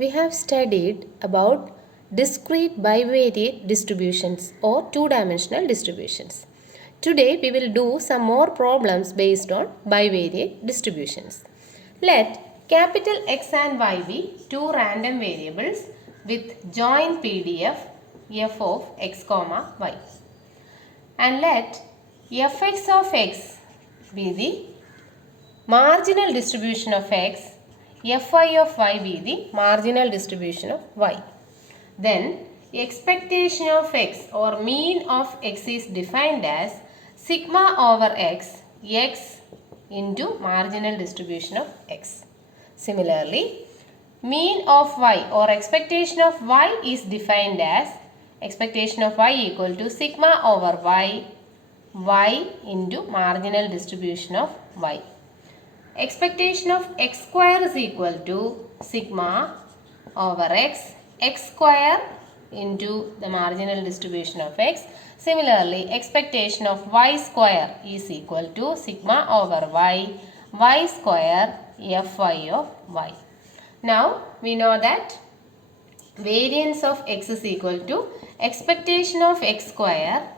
we have studied about discrete bivariate distributions or two-dimensional distributions. Today we will do some more problems based on bivariate distributions. Let capital X and Y be two random variables with joint PDF f of x comma y, and let fx of x be the marginal distribution of x, fi of y be the marginal distribution of y. Then expectation of x or mean of x is defined as sigma over x into marginal distribution of x. Similarly, mean of y or expectation of y is defined as expectation of y equal to sigma over y into marginal distribution of y. Expectation of x square is equal to sigma over x square into the marginal distribution of x. Similarly, expectation of y square is equal to sigma over y square fi of y. Now, we know that variance of x is equal to expectation of x square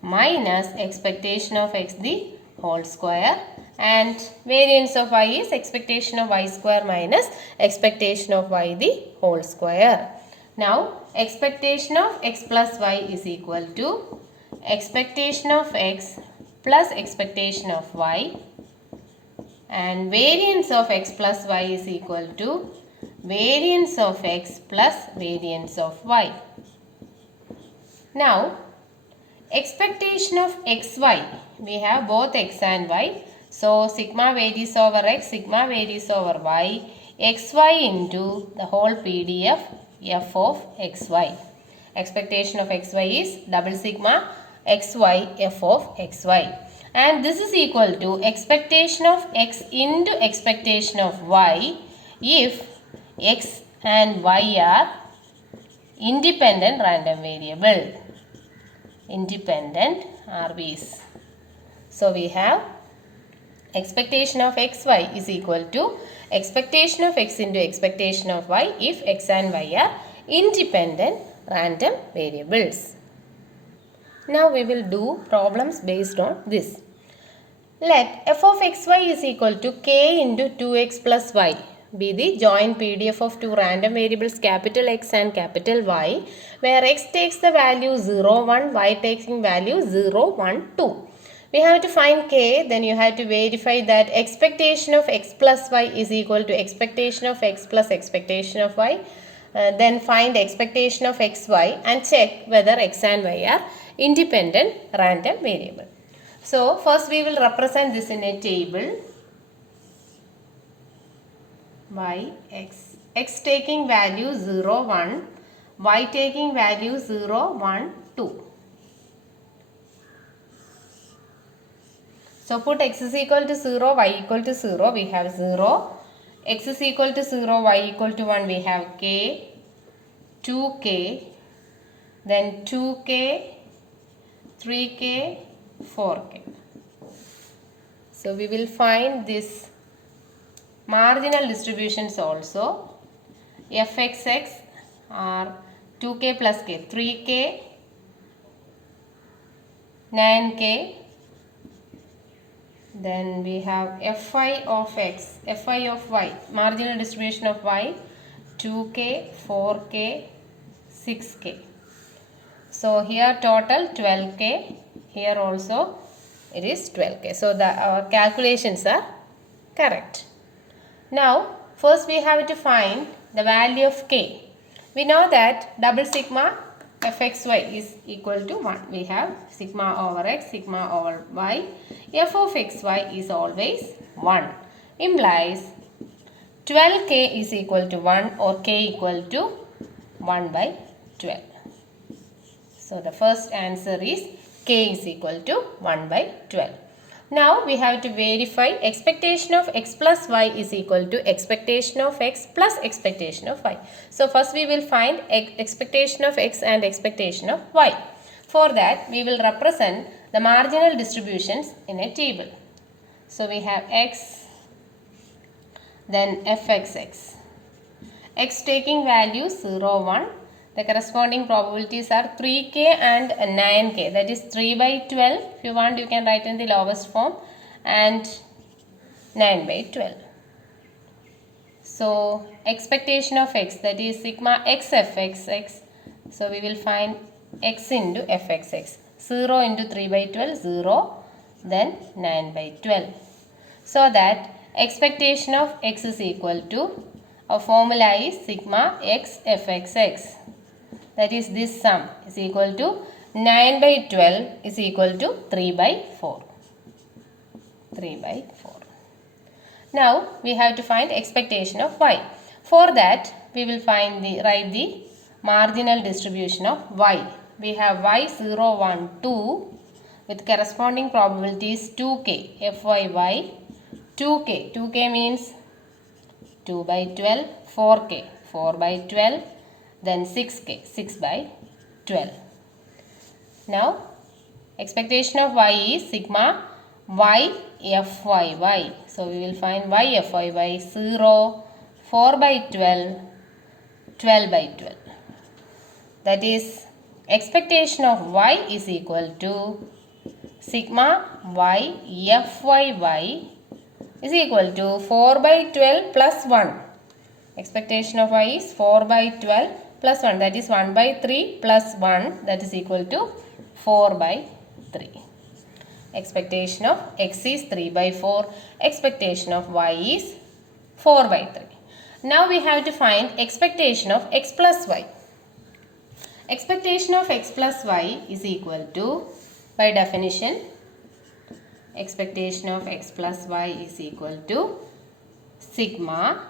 minus expectation of x the whole square, and variance of y is expectation of y square minus expectation of y the whole square. Now, expectation of x plus y is equal to expectation of x plus expectation of y, and variance of x plus y is equal to variance of x plus variance of y. Now, expectation of xy, we have both x and y. So, sigma varies over x, sigma varies over y, xy into the whole PDF f of xy. Expectation of xy is double sigma xy f of xy. And this is equal to expectation of x into expectation of y if x and y are independent random variable. Independent RVs. So we have expectation of xy is equal to expectation of x into expectation of y if x and y are independent random variables. Now we will do problems based on this. Let f of xy is equal to k into 2x plus y be the joint PDF of two random variables capital X and capital Y, where x takes the value 0, 1, y taking value 0, 1, 2. We have to find k, then you have to verify that expectation of x plus y is equal to expectation of x plus expectation of y. Then find expectation of xy and check whether x and y are independent random variable. So, first we will represent this in a table. Y, x taking value 0, 1, y taking value 0, 1, 2. So, put x is equal to 0, y equal to 0, we have 0, x is equal to 0, y equal to 1, we have k, 2k, then 2k, 3k, 4k. So, we will find this marginal distributions also. Fxx are 2k plus k, 3k, 9k. Then we have fi of x, fi of y, marginal distribution of y, 2k, 4k, 6k. So here total 12k, here also it is 12k. So our calculations are correct. Now first we have to find the value of k. We know that double sigma fxy is equal to 1. We have sigma over x, sigma over y. F of xy is always 1. Implies 12k is equal to 1 or k equal to 1 by 12. So the first answer is k is equal to 1 by 12. Now we have to verify expectation of x plus y is equal to expectation of x plus expectation of y. So first we will find expectation of x and expectation of y. For that we will represent the marginal distributions in a table. So we have x, then fxx. x taking value 0, 1. The corresponding probabilities are 3k and 9k. That is 3 by 12. If you want, you can write in the lowest form, and 9 by 12. So expectation of x, that is sigma x fxx. So we will find x into fxx. 0 into 3 by 12, 0. Then 9 by 12. So that expectation of x is equal to, our formula is sigma x fxx. That is, this sum is equal to 9 by 12 is equal to 3 by 4. 3 by 4. Now we have to find expectation of y. For that, we will write the marginal distribution of y. We have y 0, 1, 2 with corresponding probabilities 2k, fyy, 2k. 2k means 2 by 12, 4k, 4 by 12, then 6k, 6 by 12. Now, expectation of y is sigma y fyy. So, we will find y fyy 0, 4 by 12, 12 by 12. That is, expectation of y is equal to sigma y fyy is equal to 4 by 12 plus 1. Expectation of y is 4 by 12 plus 1, that is 1 by 3 plus 1, that is equal to 4 by 3. Expectation of x is 3 by 4. Expectation of y is 4 by 3. Now we have to find expectation of x plus y. Expectation of x plus y is equal to, by definition, expectation of x plus y is equal to sigma,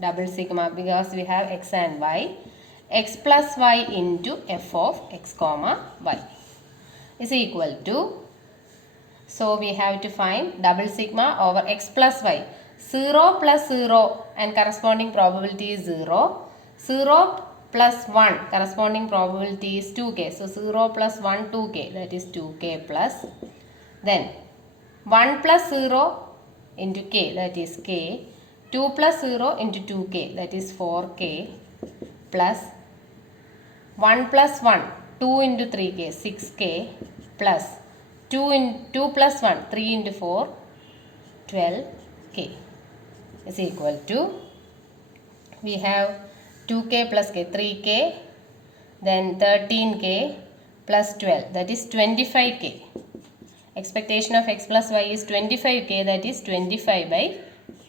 double sigma, because we have x and y, x plus y into f of x comma y is equal to, so we have to find double sigma over x plus y. 0 plus 0 and corresponding probability is 0. 0 plus 1 corresponding probability is 2k. So 0 plus 1, 2k, that is 2k plus, then 1 plus 0 into k, that is k. 2 plus 0 into 2k, that is 4k, plus 1 plus 1, 2 into 3k, 6k, plus 2 plus 1, 3 into 4, 12k is equal to, we have 2k plus k, 3k, then 13k plus 12, that is 25k. Expectation of x plus y is 25k, that is 25 by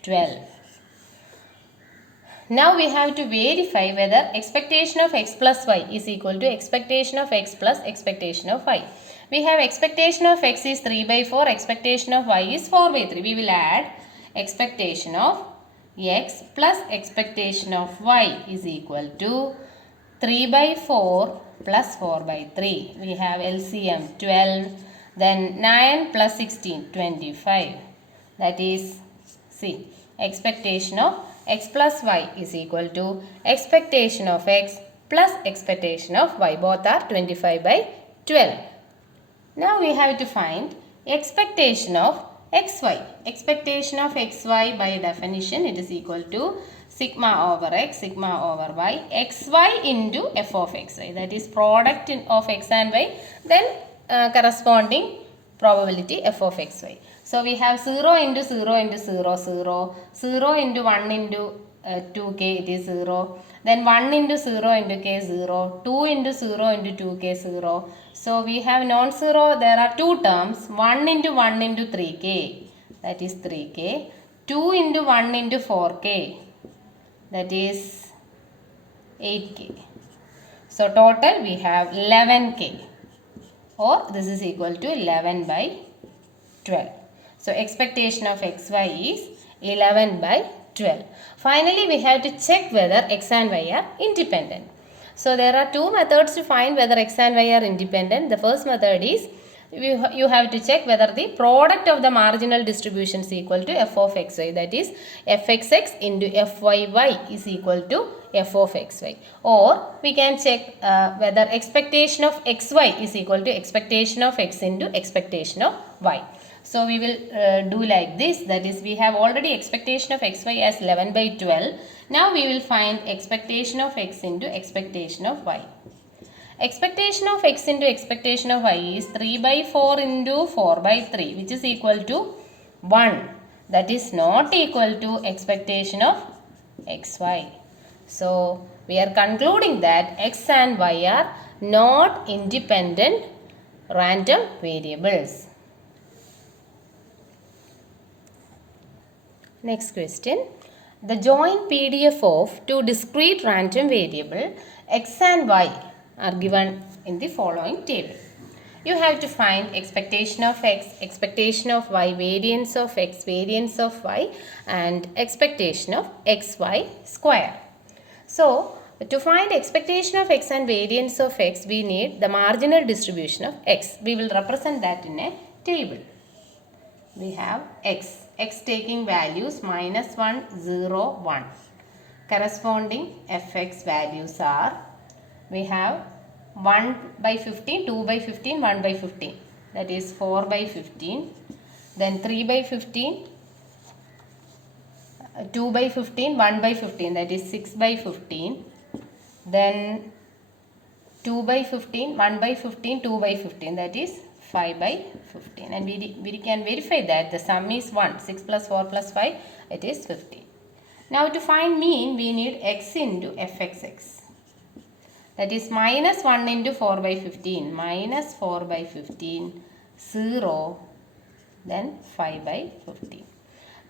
12. Now we have to verify whether expectation of x plus y is equal to expectation of x plus expectation of y. We have expectation of x is 3 by 4, expectation of y is 4 by 3. We will add expectation of x plus expectation of y is equal to 3 by 4 plus 4 by 3. We have LCM 12, then 9 plus 16, 25. That is, see, expectation of x plus y is equal to expectation of x plus expectation of y. Both are 25 by 12. Now we have to find expectation of xy. Expectation of xy, by definition, it is equal to sigma over x, sigma over y, xy into f of xy. That is product of x and y, then corresponding probability f of xy. So we have 0 into 0 into 0, 0, 0 into 1 into 2k, it is 0, then 1 into 0 into k, 0, 2 into 0 into 2k, 0. So we have non-zero, there are two terms, 1 into 1 into 3k, that is 3k, 2 into 1 into 4k, that is 8k. So total we have 11k, or this is equal to 11 by 12. So expectation of xy is 11 by 12. Finally, we have to check whether x and y are independent. So there are two methods to find whether x and y are independent. The first method is you have to check whether the product of the marginal distribution is equal to f of xy, that is fxx into fyy is equal to f of xy, or we can check whether expectation of xy is equal to expectation of x into expectation of y. So we will do like this, that is we have already expectation of xy as 11 by 12. Now we will find expectation of x into expectation of y. Expectation of x into expectation of y is 3 by 4 into 4 by 3, which is equal to 1. That is not equal to expectation of xy. So we are concluding that x and y are not independent random variables. Next question. The joint PDF of two discrete random variable x and y are given in the following table. You have to find expectation of x, expectation of y, variance of x, variance of y, and expectation of xy square. So, to find expectation of x and variance of x, we need the marginal distribution of x. We will represent that in a table. We have x taking values minus 1, 0, 1. Corresponding fx values are, we have 1 by 15, 2 by 15, 1 by 15. That is 4 by 15. Then 3 by 15, 2 by 15, 1 by 15. That is 6 by 15. Then 2 by 15, 1 by 15, 2 by 15. That is 5 by 15. And we can verify that the sum is 1. 6 plus 4 plus 5, it is 15. Now to find mean, we need x into fxx. That is minus 1 into 4 by 15, minus 4 by 15, 0, then 5 by 15.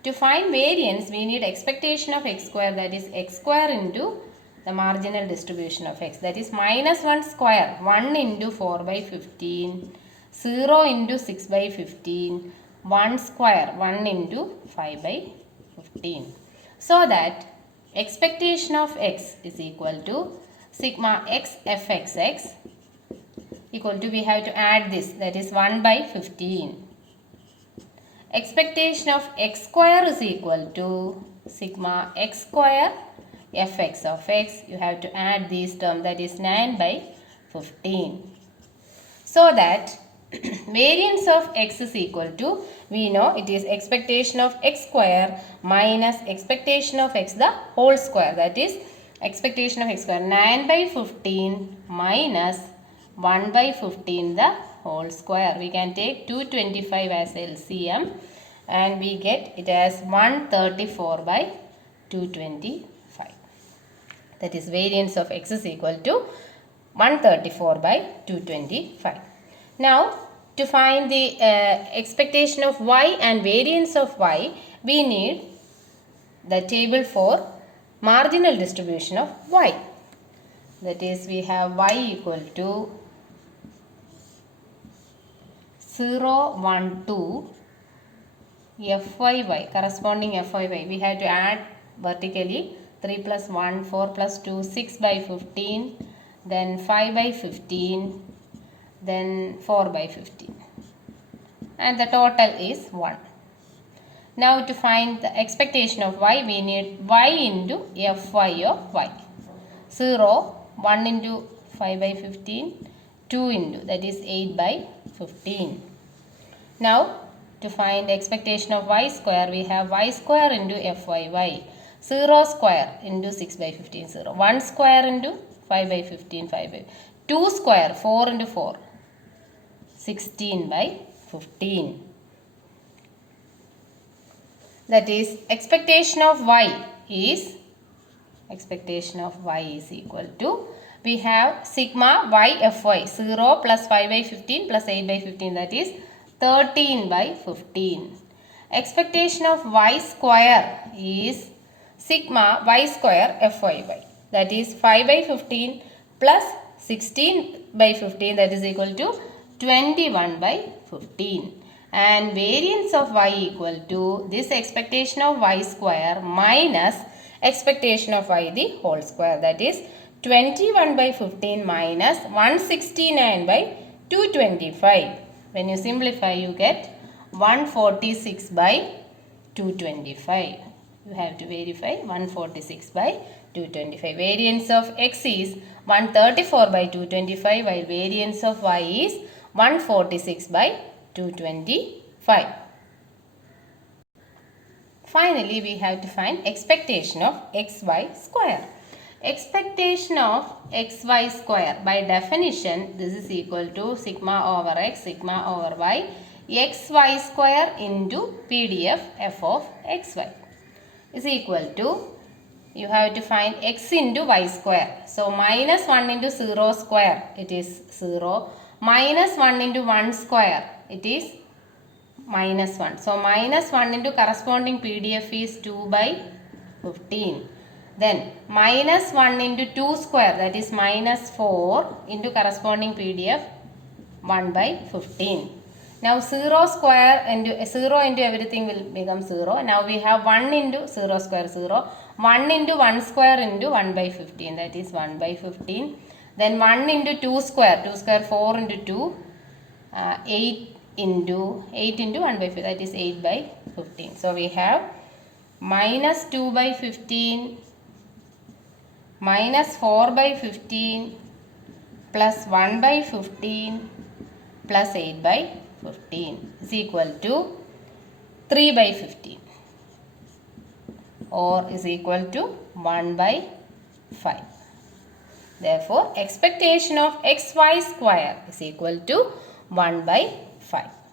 To find variance, we need expectation of x square, that is x square into the marginal distribution of x, that is minus 1 square, 1 into 4 by 15, 0 into 6 by 15, 1 square, 1 into 5 by 15. So that expectation of x is equal to sigma x fxx equal to, we have to add this, that is 1 by 15. Expectation of x square is equal to sigma x square fx of x. You have to add these terms, that is 9 by 15. So that variance of x is equal to, we know it is expectation of x square minus expectation of x the whole square, that is expectation of x square 9 by 15 minus 1 by 15 the whole square. We can take 225 as LCM and we get it as 134 by 225. That is variance of x is equal to 134 by 225. Now to find the expectation of y and variance of y, we need the table for marginal distribution of y. That is, we have y equal to 0, 1, 2, fyy, corresponding fyy. We have to add vertically 3 plus 1, 4 plus 2, 6 by 15, then 5 by 15, then 4 by 15. And the total is 1. Now to find the expectation of y, we need y into fy of y. 0, 1 into 5 by 15, 2 into, that is 8 by 15. Now to find expectation of y square, we have y square into fyy. 0 square into 6 by 15, 0. 1 square into 5 by 15, 5 by 2 square, 4 into 4, 16 by 15. That is, expectation of y is equal to, we have sigma y fy, 0 plus 5 by 15 plus 8 by 15, that is 13 by 15. Expectation of y square is sigma y square fyy, that is 5 by 15 plus 16 by 15, that is equal to 21 by 15. And variance of y equal to this expectation of y square minus expectation of y the whole square, that is 21 by 15 minus 169 by 225. When you simplify, you get 146 by 225. You have to verify 146 by 225. Variance of x is 134 by 225 while variance of y is 146 by 225. finally we have to find expectation of xy square. Expectation of xy square, by definition this is equal to sigma over x sigma over y xy square into PDF f of xy is equal to, you have to find x into y square. So minus 1 into 0 square, it is 0. Minus 1 into 1 square, it is minus 1. So minus 1 into corresponding PDF is 2 by 15. Then minus 1 into 2 square, that is minus 4 into corresponding PDF 1 by 15. Now 0 square into 0 into everything will become 0. Now we have 1 into 0 square 0. 1 into 1 square into 1 by 15, that is 1 by 15. Then 1 into 2 square 4 into 2, 8 into 1 by 15, that is 8 by 15. So we have minus 2 by 15 minus 4 by 15 plus 1 by 15 plus 8 by 15 is equal to 3 by 15 or is equal to 1 by 5. Therefore, expectation of xy square is equal to 1 by 5.